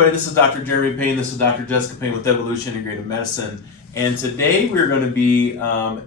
everybody, this is Dr. Jeremy Payne. This is Dr. Jessica Payne with Evolution Integrative Medicine. And today we're going to be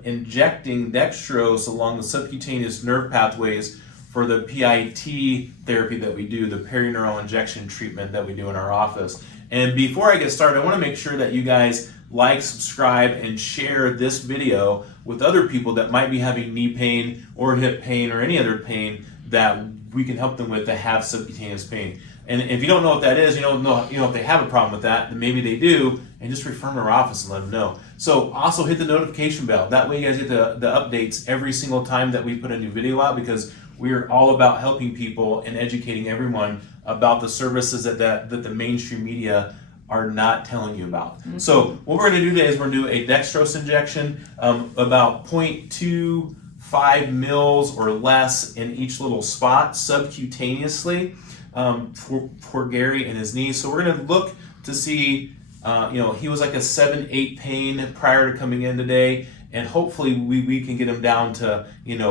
injecting dextrose along the subcutaneous nerve pathways for the PIT therapy that we do, the Perineural Injection Treatment that we do in our office. And before I get started, I want to make sure that you guys like, subscribe, and share this video with other people that might be having knee pain or hip pain or any other pain that we can help them with that have subcutaneous pain. And if you don't know what that is, you don't know if they have a problem with that, then maybe they do, and just refer them to our office and let them know. So also hit the notification bell. That way you guys get the updates every single time that we put a new video out, because we are all about helping people and educating everyone about the services that the mainstream media are not telling you about. Mm-hmm. So what we're going to do today is we're going to do a dextrose injection, about 0.25 mils or less in each little spot subcutaneously. For Gary and his knee. So we're going to look to see, he was like a 7-8 pain prior to coming in today, and hopefully we can get him down to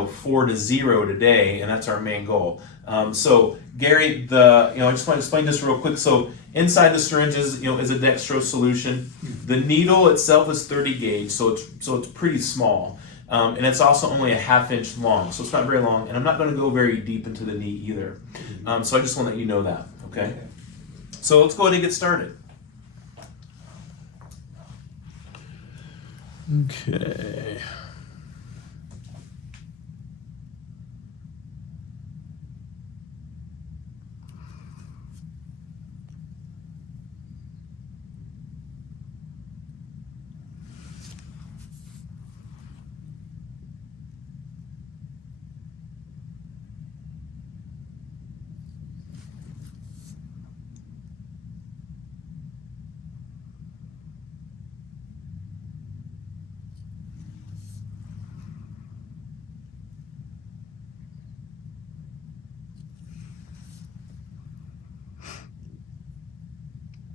4 to 0 today, and that's our main goal. So Gary, I just want to explain this real quick. So inside the syringe is a dextrose solution. The needle itself is 30 gauge, so it's pretty small. And it's also only a 1/2 inch long, so it's not very long, and I'm not going to go very deep into the knee either. So I just want to let you know that, okay? So let's go ahead and get started. Okay.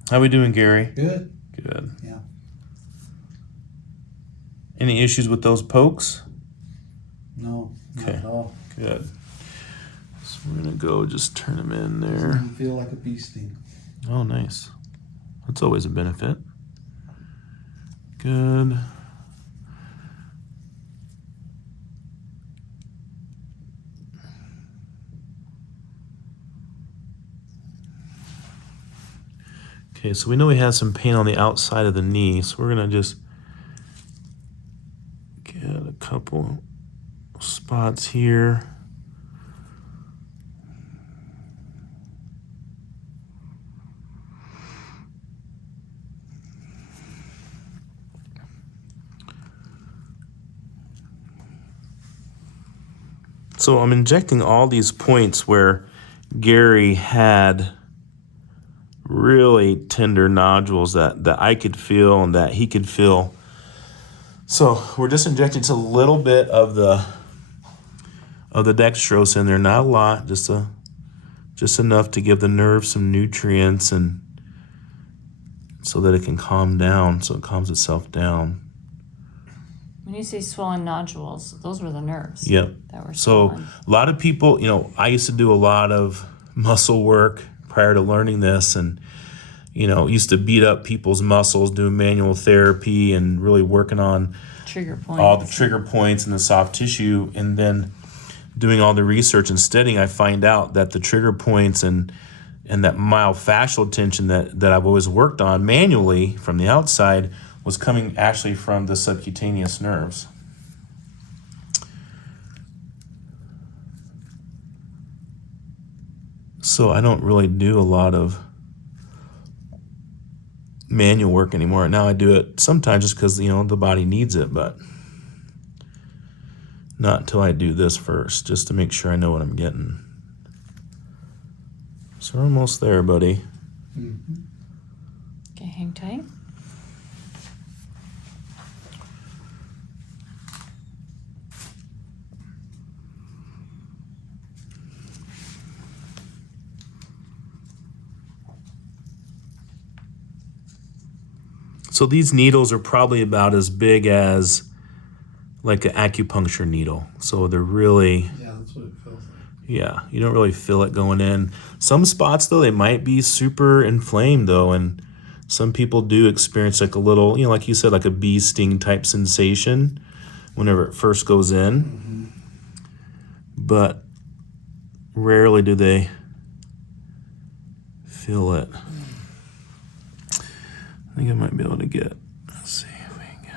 How we doing, Gary? Good. Good. Yeah. Any issues with those pokes? No, not Okay. at all. Good. So we're gonna go just turn them in there. Doesn't feel like a bee sting. Oh, nice. That's always a benefit. Good. Okay, so we know he has some pain on the outside of the knee, so we're gonna just get a couple spots here. So I'm injecting all these points where Gary had really tender nodules that I could feel and that he could feel. So we're just injecting just a little bit of the dextrose in there, not a lot, just enough to give the nerve some nutrients and so that it can calm down, so it calms itself down. When you say swollen nodules, those were the nerves. Yep. That were So swollen. a lot of people, I used to do a lot of muscle work prior to learning this, and used to beat up people's muscles, doing manual therapy and really working on Trigger points. all the trigger points and the soft tissue. And then doing all the research and studying, I find out that the trigger points and that myofascial tension that I've always worked on manually from the outside was coming actually from the subcutaneous nerves. So I don't really do a lot of manual work anymore. Now I do it sometimes just because the body needs it, but not until I do this first, just to make sure I know what I'm getting. So we're almost there, buddy. Mm-hmm. Okay, hang tight. So these needles are probably about as big as like an acupuncture needle. So they're really, Yeah, that's what it feels like. Yeah, you don't really feel it going in. Some spots, though, they might be super inflamed, though, and some people do experience like a little, like you said, like a bee sting type sensation whenever it first goes in. But rarely do they feel it. I think I might be able to get, let's see if we can get,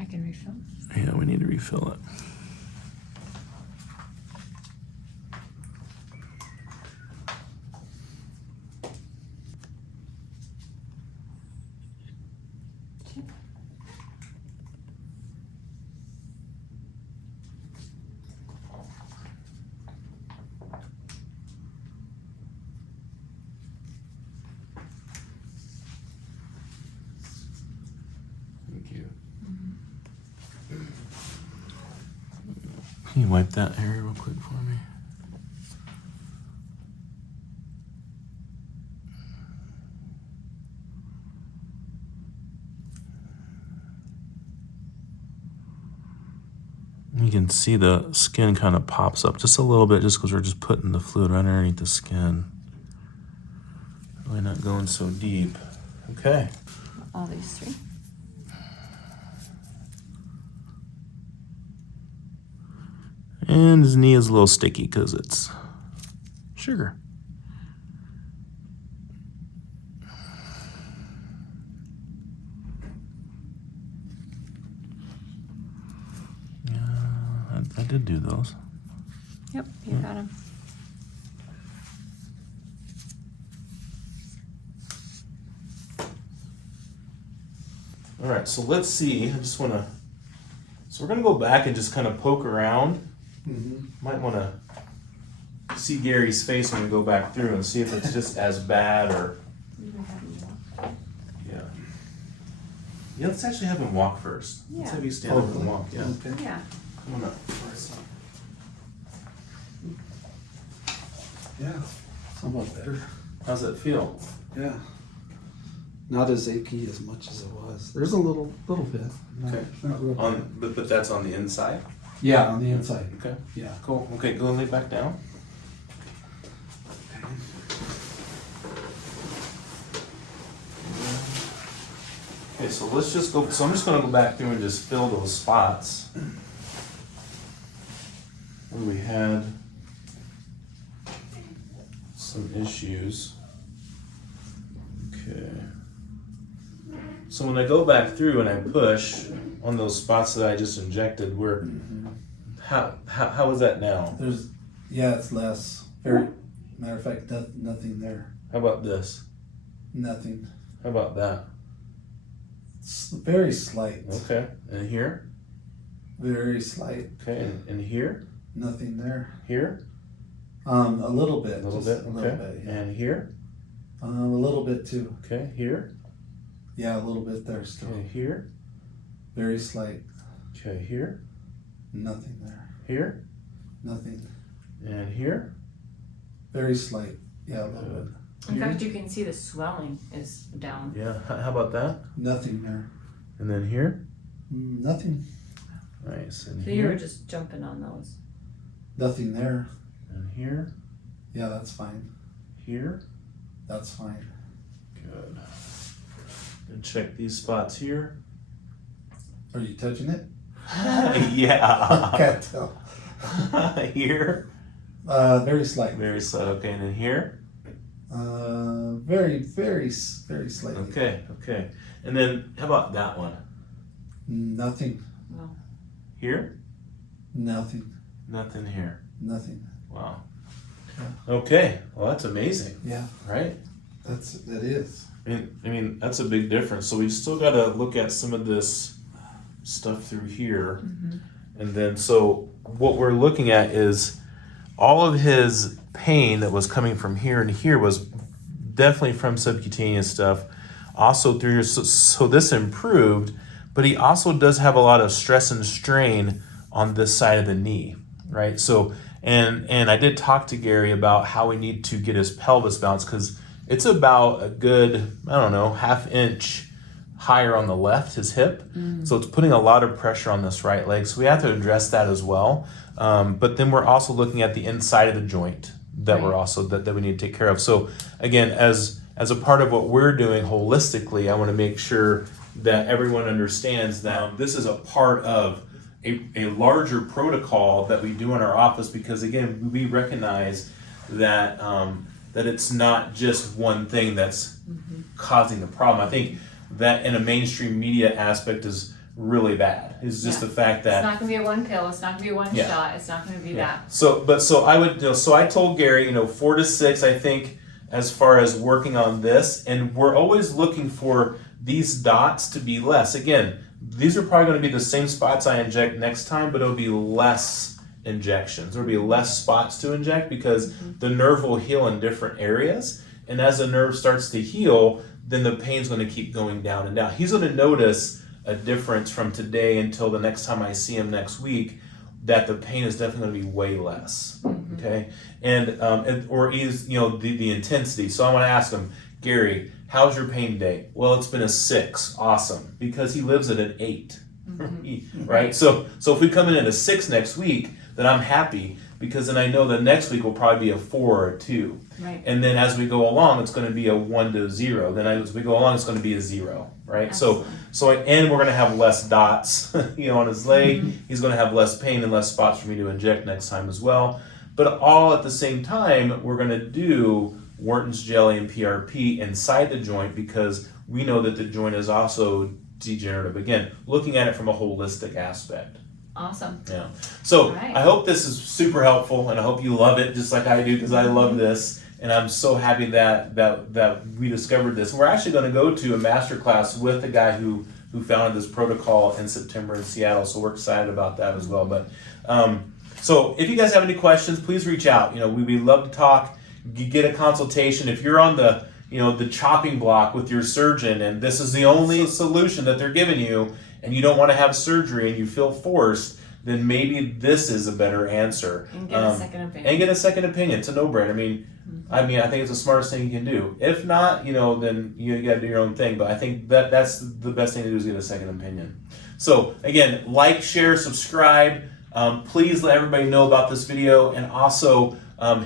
I can refill. yeah, we need to refill it. Thank you. Can you wipe that area real quick for me? You can see the skin kind of pops up just a little bit just because we're just putting the fluid right underneath the skin. Really not going so deep. Okay. All these three. And his knee is a little sticky because it's sugar. Yeah, I did do those. Yep, you got them. All right, so let's see. I just want to. So we're gonna go back and just kind of poke around. Might want to see Gary's face when we go back through and see if it's just as bad or. Yeah. Yeah, let's actually have him walk first. Let's Yeah. have you stand up and walk. Yeah. Okay. Yeah. Come on up. Yeah, somewhat better. How's it feel? Yeah. Not as achy as much as it was. There's a little bit. Not, Okay. not real bad. But that's on the inside. Yeah, on the inside. Okay. Yeah. Cool. Okay, go and lay back down. Okay, so let's just go. So I'm just gonna go back through and just fill those spots where we had some issues. Okay. So when I go back through and I push on those spots that I just injected, how is that now? It's less. Matter of fact, nothing there. How about this? Nothing. How about that? It's very slight. Okay, and here? Very slight. Okay, and here? Nothing there. Here? A little bit. A little just bit, A okay. little bit, yeah. And here? A little bit too. Okay, here? Yeah, a little bit there still. Okay, here? Very slight. Okay, here? Nothing there. Here? Nothing. And here? Very slight. Yeah, a little bit. In fact, you can see the swelling is down. Yeah, how about that? Nothing there. And then here? Nothing. Nice, and So you were here? just jumping on those. Nothing there. And here? Yeah, that's fine. Here? That's fine. Good. And check these spots here. Are you touching it? Yeah. Can't tell. Here? Very slight. Very slow. Okay, and then here? Very slightly. Okay, okay. And then how about that one? Nothing. Well, Here? Nothing. Nothing here. Nothing. Wow. Okay, well that's amazing, Yeah, right? that is. I mean that's a big difference. So we've still got to look at some of this stuff through here, and then so what we're looking at is all of his pain that was coming from here and here was definitely from subcutaneous stuff. Also through your so this improved, but he also does have a lot of stress and strain on this side of the knee, right? So and I did talk to Gary about how we need to get his pelvis balanced because it's about a good, I don't know, half inch higher on the left, his hip. So it's putting a lot of pressure on this right leg. So we have to address that as well. But then we're also looking at the inside of the joint that we're also that we need to take care of. So again, as a part of what we're doing holistically, I want to make sure that everyone understands that this is a part of a larger protocol that we do in our office, because again, we recognize that that it's not just one thing that's causing the problem. I think that in a mainstream media aspect is really bad. It's just the fact that it's not gonna be a one pill, it's not gonna be a one Yeah. shot, it's not gonna be that. So I would, so I told Gary, 4 to 6, I think, as far as working on this, and we're always looking for these dots to be less. Again, these are probably going to be the same spots I inject next time, but it'll be less injections. There'll be less spots to inject because the nerve will heal in different areas, and as the nerve starts to heal, then the pain's going to keep going down and down. He's going to notice a difference from today until the next time I see him next week, that the pain is definitely going to be way less. Okay, and or is the intensity. So I want to ask him, Gary, how's your pain today? Well, it's been a 6. Awesome, because he lives at an 8. Right. So if we come in at a 6 next week, then I'm happy, because then I know the next week will probably be a 4 or a 2. Right. And then as we go along, it's going to be a 1 to 0. Then as we go along, it's going to be a 0. Right. Absolutely. So and we're going to have less dots, on his leg. He's going to have less pain and less spots for me to inject next time as well. But all at the same time, we're going to do Wharton's jelly and PRP inside the joint, because we know that the joint is also degenerative. Again, looking at it from a holistic aspect. Awesome. Yeah. So Right. I hope this is super helpful, and I hope you love it just like I do, because I love this, and I'm so happy that we discovered this. We're actually going to go to a master class with the guy who founded this protocol in September in Seattle. So we're excited about that as well. But so if you guys have any questions, please reach out. We'd love to talk. Get a consultation. If you're on the the chopping block with your surgeon, and this is the only solution that they're giving you, and you don't want to have surgery and you feel forced, then maybe this is a better answer. And get a second opinion. And get a second opinion. It's a no-brainer. I think it's the smartest thing you can do. If not, then you got to do your own thing. But I think that's the best thing to do, is get a second opinion. So again, like, share, subscribe. Please let everybody know about this video, and also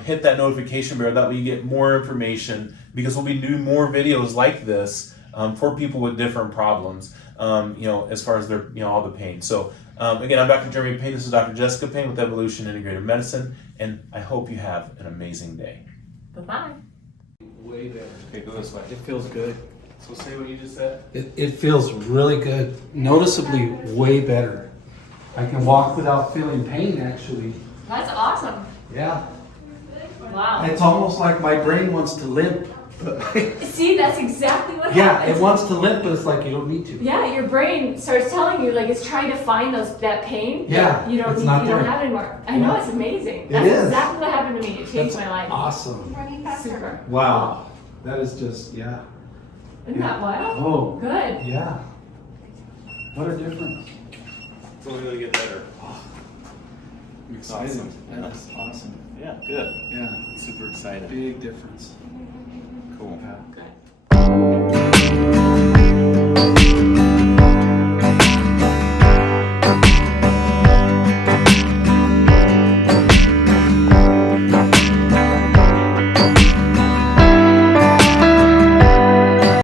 hit that notification bell. That way you get more information, because we'll be doing more videos like this for people with different problems. As far as their all the pain. So again, I'm Dr. Jeremy Payne. This is Dr. Jessica Payne with Evolution Integrative Medicine, and I hope you have an amazing day. Bye-bye. Way better. Okay, go this way. It feels good. So say what you just said. It feels really good. Noticeably way better. I can walk without feeling pain, actually. That's awesome. Yeah. Wow. It's almost like my brain wants to limp. See, that's exactly what Yeah, happens. it wants to limp, but it's like you don't need to. Yeah, your brain starts telling you, like, it's trying to find that pain. Yeah, You don't it's need, not you don't there. have it anymore. I know, it's amazing. It That's is. exactly what happened to me. It changed That's my life. awesome. Super. Wow. That is just, yeah. Isn't that wild? Oh, Good. yeah. What a difference. It's only going to get better. I'm excited. Awesome. That's awesome. Yeah, good. Yeah. Super excited. Big difference. Cool. Yeah. Good.